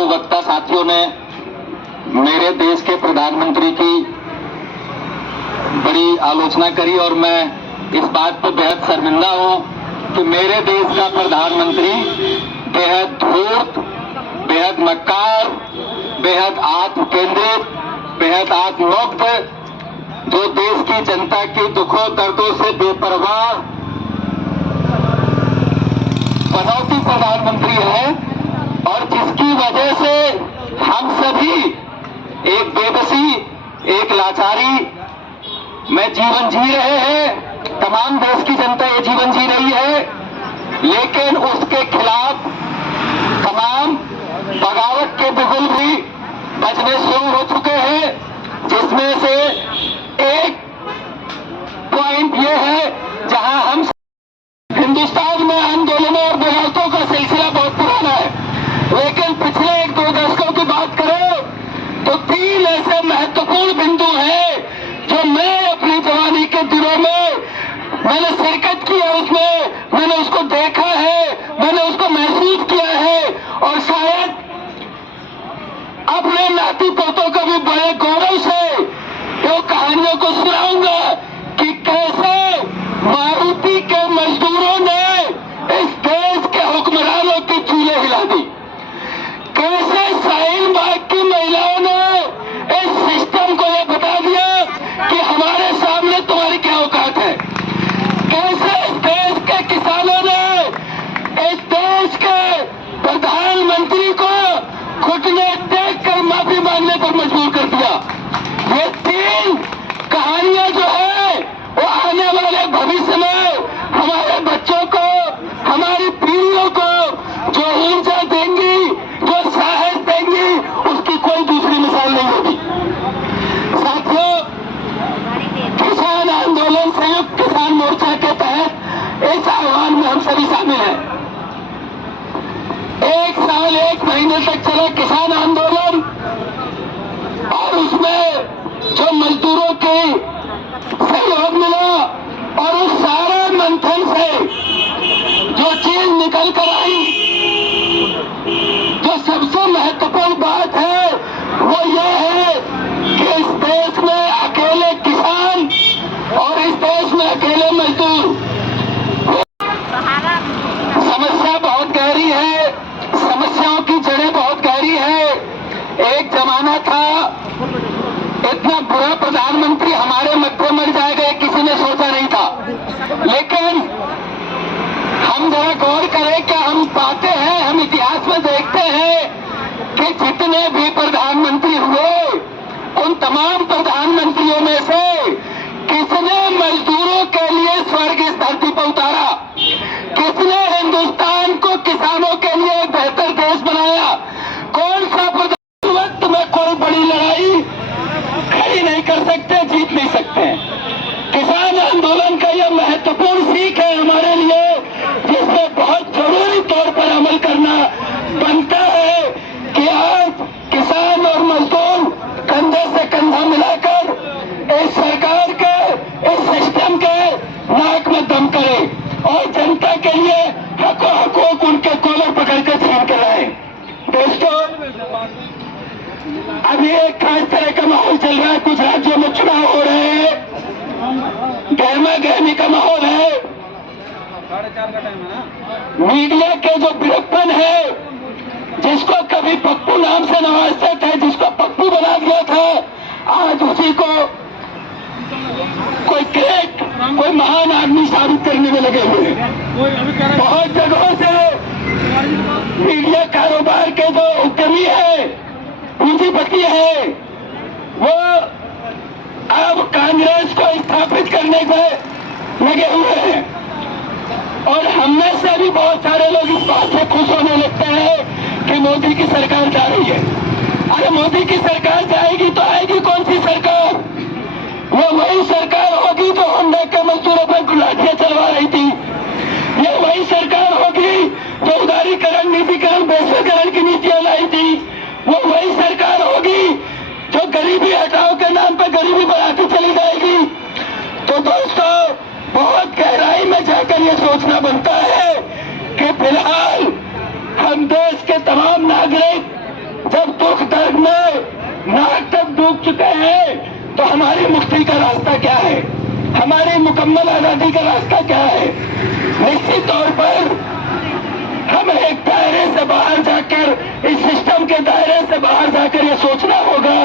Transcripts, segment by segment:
पूर्व वक्ता साथियों ने मेरे देश के प्रधानमंत्री की बड़ी आलोचना करी और मैं इस बात पर बेहद शर्मिंदा हूं कि मेरे देश का प्रधानमंत्री बेहद धूर्त, बेहद मक्कार, बेहद आत्म केंद्रित, बेहद आत्ममुक्त, जो देश की जनता की दुखों दर्दों से बेपरवाह पनौती प्रधानमंत्री है और जिसकी वजह से हम सभी एक बेबसी, एक लाचारी में जीवन जी रहे हैं। तमाम देश की जनता ये जीवन जी रही है, लेकिन उसके खिलाफ तमाम बगावत के बिगुल भी बजने शुरू हो चुके हैं, जिसमें से एक पॉइंट ये है जहां हम हिंदुस्तान में आंदोलनों और बगावतों का सिलसिला बहुत पुराना है, लेकिन पिछले 1-2 दशकों की बात करें तो 3 ऐसे महत्वपूर्ण बिंदु हैं जो मैं अपनी जवानी के दिनों में मैंने शिरकत की है, उसमें मैंने उसको देखा है, मैंने उसको महसूस किया है और शायद अपने नाती पोतों को भी बड़े गौरव से वो कहानियों को सुनाऊंगा कि कैसे मारुति के मजदूरों ने इस देश के हुक्मरानों की चूल्हे हिला दी, कैसे शाहीन बाग की महिलाओं ने इस सिस्टम को यह बता दिया कि हमारे सामने तुम्हारी क्या औकात है, कैसे इस देश के किसानों ने इस देश के प्रधानमंत्री को घुटने टेक कर माफी मांगने पर मजबूर कर दिया। ये 3 कहानियां जो है वो आने वाले भविष्य में हमारे बच्चों को, हमारी पीढ़ियों को जो ऊर्जा देंगी, जो साहस देंगी, उसकी कोई दूसरी मिसाल नहीं होगी। साथियों, किसान आंदोलन संयुक्त किसान मोर्चा के तहत इस आह्वान में हम सभी शामिल हैं। 1 साल 1 महीने तक चला किसान आंदोलन और उसमें जो मजदूरों के सहयोग मिला और उस सारे मंथन से जो चीज निकल कर आई, जो सबसे महत्वपूर्ण बात है वो ये है कि इस देश में अकेले किसान और इस देश में अकेले मजदूर, समस्या बहुत गहरी है, समस्याओं की जड़ें बहुत गहरी है। एक जमाना था इतना बुरा प्रधानमंत्री हमारे मध्य मर जाएगा किसी ने सोचा नहीं था, लेकिन हम जरा गौर करें कि हम पाते हैं, हम इतिहास में देखते हैं कि जितने भी प्रधानमंत्री हुए उन तमाम प्रधानमंत्रियों में से किसने मजदूरों के लिए स्वर्ग इस धरती पर उतारा, किसने हिंदुस्तान को किसानों के लिए एक बेहतर देश बनाया, कौन सा प्रधान वक्त में कोई बड़ी लड़ाई खड़ी नहीं कर सकते, जीत नहीं सकते। किसान आंदोलन का यह महत्वपूर्ण सीख है हमारे लिए, जिसमें बहुत जरूरी तौर पर अमल करना बनता है कि आज किसान और मजदूर कंधे से कंधा मिलाकर इस सरकार के, इस सिस्टम के नाक में दम करे और जनता के लिए हकों उनके कॉलर पकड़कर छीन कर लाए। दोस्तों, अभी एक खास तरह का माहौल चल रहा है, कुछ राज्यों में चुनाव हो रहे हैं, गहमा गहमी का माहौल है। 4:30 का टाइम है ना। मीडिया के जो विरक्तपन है, जिसको कभी पप्पू नाम से नवाजते थे, जिसको पप्पू बना दिया था, आज उसी को कोई ग्रेट, कोई महान आदमी साबित करने में लगे हुए हैं। बहुत जगहों से मीडिया कारोबार के जो उद्यमी है, पूंजीपति है, वो अब कांग्रेस को स्थापित करने में लगे हुए हैं और हमने से भी बहुत सारे लोग इस बात से खुश होने लगते हैं कि मोदी की सरकार जा रही है। अरे मोदी की सरकार जाएगी तो आएगी कौन सी सरकार? वो वही सरकार होगी जो होंडा के मजदूरों पर लाठियां चलवा रही थी। ये वही सरकार होगी जो उदारीकरण, नीतिकरण, वैश्वीकरण की नीतियां लाई थी। वो वही सरकार होगी जो गरीबी हटाओ के नाम पर गरीबी बढ़ाती चली जाएगी। तो दोस्तों, बहुत गहराई में जाकर ये सोचना बनता है कि फिलहाल हम देश के तमाम नागरिक जब दुख दर्द में नाक तक डूब चुके हैं तो हमारी मुक्ति का रास्ता क्या है, हमारी मुकम्मल आजादी का रास्ता क्या है? निश्चित तौर पर हमें एक दायरे से बाहर जाकर, इस सिस्टम के दायरे से बाहर जाकर ये सोचना होगा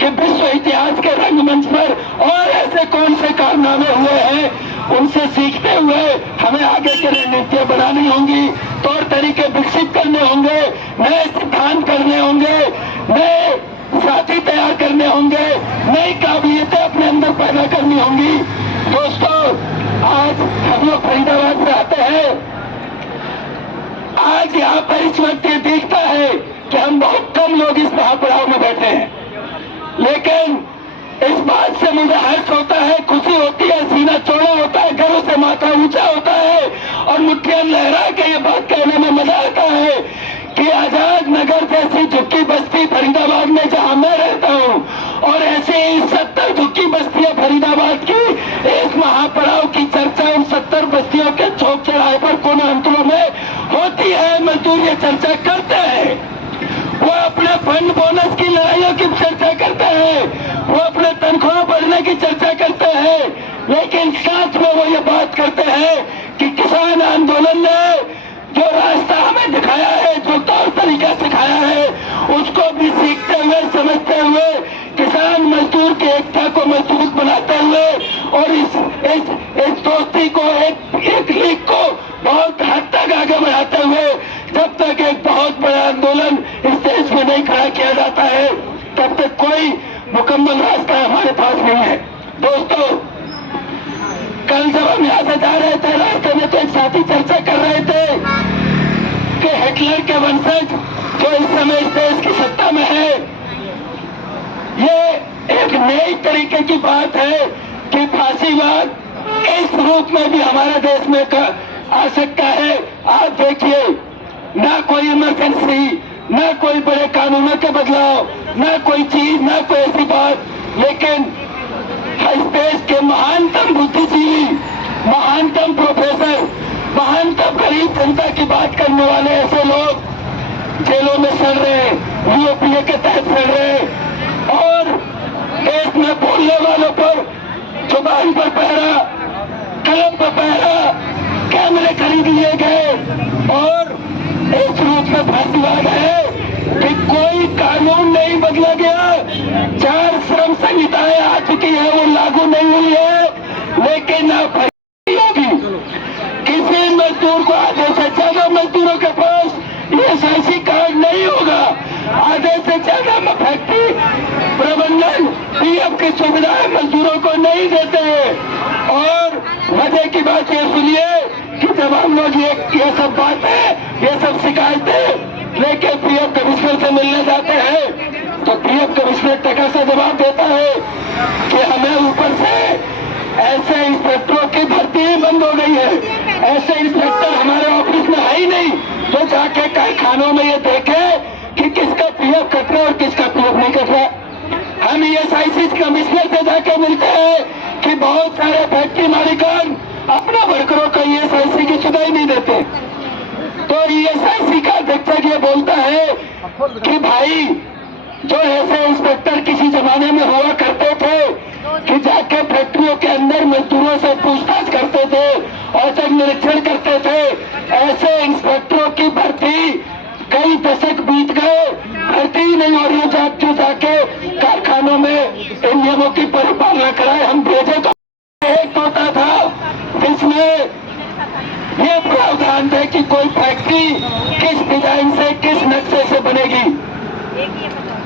कि विश्व इतिहास के रंगमंच पर और ऐसे कौन से कारनामे हुए हैं, उनसे सीखते हुए हमें आगे की रणनीतियां बनानी होंगी, तौर तरीके विकसित करने होंगे, नए सिद्धांत करने होंगे, नए साथी तैयार करने होंगे, नई काबिलियतें अपने अंदर पैदा करनी होंगी। दोस्तों, आज हम लोग फरीदाबाद से आते हैं। आज यहाँ पर इस वक्त ये दिखता है कि हम बहुत कम लोग इस महापड़ाव में बैठे हैं, लेकिन इस बात से मुझे हर्ष होता है, खुशी होती है, सीना चौड़ा होता है, गर्व से माथा ऊंचा होता है और मुट्ठियां लहरा के ये बात कहने में मजा आता है कि आजाद नगर जैसी झुग्गी बस्ती फरीदाबाद में जहां मैं रहता हूं और ऐसे 70 झुग्गी बस्तियां फरीदाबाद की एक महापड़ाव की चर्चा उन 70 बस्तियों के चौक चौराहे पर कोने अंतरों में होती है। मजदूर ये चर्चा करते हैं, वो अपने फंड बोनस की लड़ाइयों की चर्चा करते हैं, वो अपने तनख्वाह बढ़ने की चर्चा करते हैं, लेकिन साथ में वो ये बात करते हैं कि किसान आंदोलन ने जो रास्ता हमें दिखाया है, जो तौर तरीका सिखाया है, उसको भी सीखते हुए, समझते हुए, किसान मजदूर की एकता को मजबूत बनाते हुए और इस दोस्ती को, एक लीग को बहुत हद तक आगे बढ़ाते हुए, जब तक एक बहुत बड़ा आंदोलन इस देश में नहीं खड़ा किया जाता है, तब तक कोई मुकम्मल रास्ता हमारे पास नहीं है। दोस्तों, कल जब हम यहाँ से जा रहे थे, रास्ते में तो एक साथी चर्चा कर रहे थे कि हिटलर के वंशज जो इस समय इस देश की सत्ता में है, ये एक नई तरीके की बात है कि फांसीवाद इस रूप में भी हमारे देश में आ सकता है। आप देखिए, ना कोई इमरजेंसी, ना कोई बड़े कानूनों के बदलाव, ना कोई चीज, ना कोई ऐसी बात, लेकिन इस देश के महानतम बुद्धिजीवी, महानतम प्रोफेसर, महानतम गरीब जनता की बात करने वाले ऐसे लोग जेलों में सड़ रहे, यूपीए के तहत सड़ रहे और देश में बोलने वालों पर जुबान पर पहरा, कलम पर पहरा, कैमरे खरीद लिए गए और इस रूप में फांसीवाद है कि कोई कानून नहीं बदला गया। 4 श्रम संहिताएं आ चुकी है, वो लागू नहीं हुई है, लेकिन अब होगी। किसी मजदूर को, आधे से ज्यादा मजदूरों के पास ESIC कार्ड नहीं होगा, आधे से ज्यादा फैक्ट्री प्रबंधन PF की सुविधाएं मजदूरों को नहीं देते हैं। और मजे की बात ये सुनिए कि जब हम लोग ये सब बातें, ये सब शिकायतें लेके PF कमिश्नर से मिलने जाते हैं तो PF कमिश्नर टका सा जवाब देता है कि हमें ऊपर से ऐसे इंस्पेक्टरों की भर्ती ही बंद हो गई है, ऐसे इंस्पेक्टर हमारे ऑफिस में है ही नहीं जो जाके कारखानों में ये देखे कि किसका PF कट रहा है और किसका PF नहीं कट रहा। हम ESIC कमिश्नर से जाके मिलते हैं कि बहुत सारे फैक्ट्री मालिकान अपना वर्करों का ESIC की सुधाई नहीं देते, तो ESIC का अध्यक्ष ये बोलता है कि भाई, जो ऐसे इंस्पेक्टर किसी जमाने में हुआ करते थे कि जाके फैक्ट्रियों के अंदर मजदूरों से पूछताछ करते थे, औचक निरीक्षण करते थे, ऐसे इंस्पेक्टरों की भर्ती कई दशक बीत गए, भर्ती ही नहीं हो रही, जो जाके कारखानों में इन नियमों की परिपालना कराए। हम भेजे तो एक होता था जिसमें ये प्रावधान थे कि कोई फैक्ट्री किस डिजाइन से, किस नक्शे से बनेगी,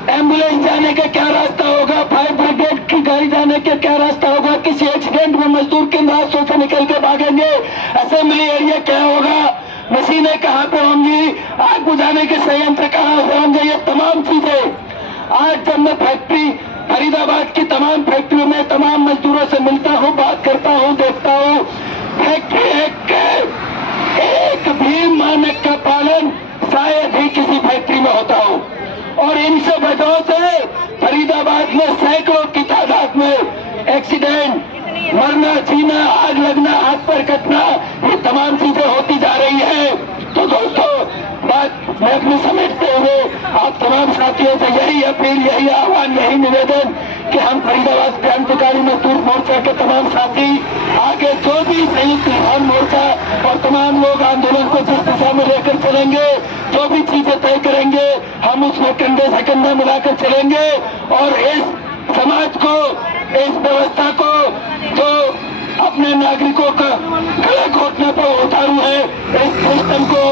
एम्बुलेंस जाने का क्या रास्ता होगा, फायर ब्रिगेड की गाड़ी जाने का क्या रास्ता होगा, किसी एक्सीडेंट में मजदूर किन रास्तों से निकल के भागेंगे, असेंबली एरिया क्या होगा, मशीनें कहाँ पे होंगी, आग बुझाने के संयंत्र कहाँ होंगे, ये तमाम चीजें आज जब मैं फैक्ट्री फरीदाबाद की तमाम फैक्ट्रियों में तमाम मजदूरों से मिलता हूँ, बात करता हूँ, देखता हूँ, फैक्ट्री एक भी मानक का पालन शायद ही किसी फैक्ट्री में होता हो। और इन सब वजहों से फरीदाबाद में सैकड़ों की तादाद में एक्सीडेंट, मरना, जीना, आग लगना, हाथ पर कटना, ये तमाम चीजें होती जा रही है। तो दोस्तों, बात मैं अपनी समेटते हुए आप तमाम साथी साथियों से यही अपील, यही आह्वान, यही निवेदन कि हम फरीदाबाद क्रांतिकारी मजदूर मोर्चा के तमाम साथी आगे जो भी संयुक्त किसान मोर्चा और तमाम लोग आंदोलन को जिस दिशा में लेकर चलेंगे, जो भी चीजें तय करेंगे, हम उसमें कंधे से कंधा मिलाकर चलेंगे और इस समाज को, इस व्यवस्था को जो अपने नागरिकों का गला घोटने पर उतारू है, इस सिस्टम को